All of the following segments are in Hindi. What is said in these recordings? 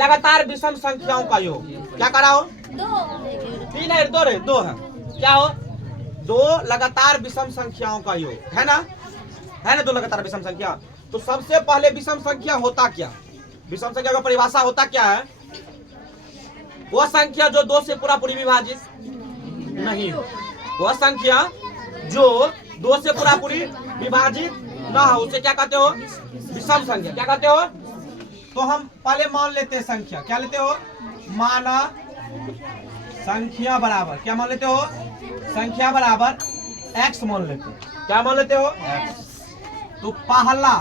लगातार विषम संख्याओं का योग। क्या करा हो? 3 है, 2 है, 2 है। क्या हो? 2 लगातार विषम संख्याओं का योग है ना, है ना, 2 लगातार विषम संख्या। तो सबसे पहले विषम संख्या होता क्या? विषम संख्या का परिभाषा होता क्या है? वह संख्या जो 2 से पूरा पूरी विभाजित नहीं हो, वह संख्या जो 2 से पूरा पूरी विभाजित ना हो, उसे क्या कहते हो? विषम संख्या। क्या कहते हो? तो हम पहले मान लेते हैं संख्या। क्या लेते हो? माना संख्या बराबर, क्या मान लेते हो? संख्या बराबर x मान लेते हो। क्या मान लेते हो? x। तो पहला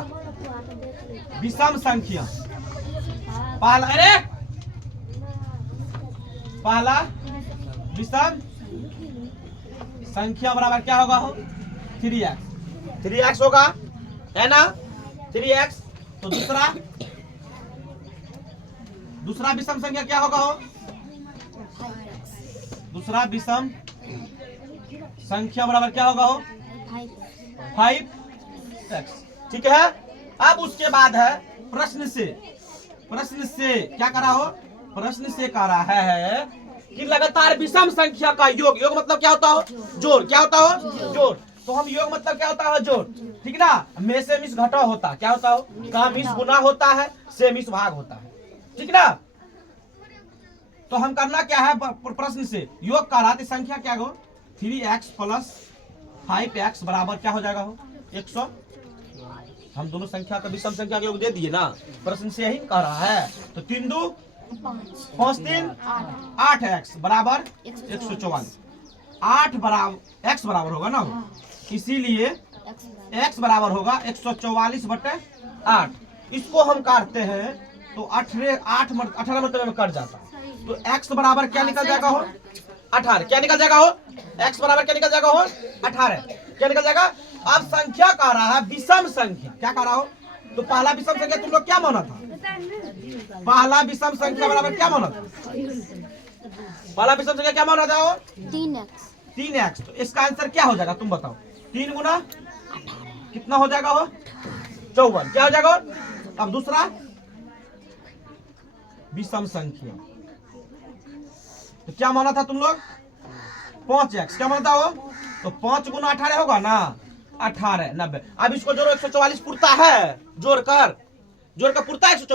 विषम संख्या, पहला विषम संख्या बराबर क्या होगा? हो 3x, 3x होगा, है ना, 3x। तो दूसरा विषम संख्या क्या होगा? हो दूसरा विषम संख्या बराबर क्या होगा? हो 5x। ठीक है। अब उसके बाद है प्रश्न से क्या करा हो? प्रश्न से करा है कि लगातार विषम संख्या का योग। योग मतलब क्या होता हो? जोड़। क्या होता हो? जोड़। तो हम योग मतलब क्या होता है? जोड़। ठीक ना। में से मिस घटा होता, क्या होता हो? का मिस गुना होता है, से मिस भाग होता है। ठीक ना। तो हम करना क्या है? प्रश्न से योग कर रहा, संख्या क्या हो? 3x प्लस 5x बराबर क्या हो जाएगा? हो 100। हम दोनों संख्या का विषम संख्या का योग दे दिए ना, प्रश्न से यही कह रहा है। तो 3 2 5 3 8x बराबर 144। 8 बराबर x बराबर होगा ना, इसीलिए x बराबर होगा 144/8। इसको हम काटते हैं तो 18 मतलब में कट जाता। तो x बराबर क्या निकल जाएगा? हो 18। क्या निकल जाएगा? हो x बराबर क्या निकल जाएगा? हो 18। क्या निकल जाएगा? अब संख्या कह रहा है विषम संख्या। क्या कह रहा हो? तो पहला विषम संख्या तुम लोग क्या माना था? पहला विषम संख्या बराबर क्या माना था? पहला विषम संख्या क्या माना था? हो 3x। तो इसका आंसर क्या हो जाएगा? तुम बताओ। 3 गुना कितना हो जाएगा? हो 54। क्या हो जाएगा? अब दूसरा विषम संख्या, तो क्या माना था तुम लोग? 5x। क्या माना था? हो तो 5 गुना 18 होगा ना, 18 90। अब इसको जोड़ो, 144 पुरता है, जोड़कर पुरता है 144।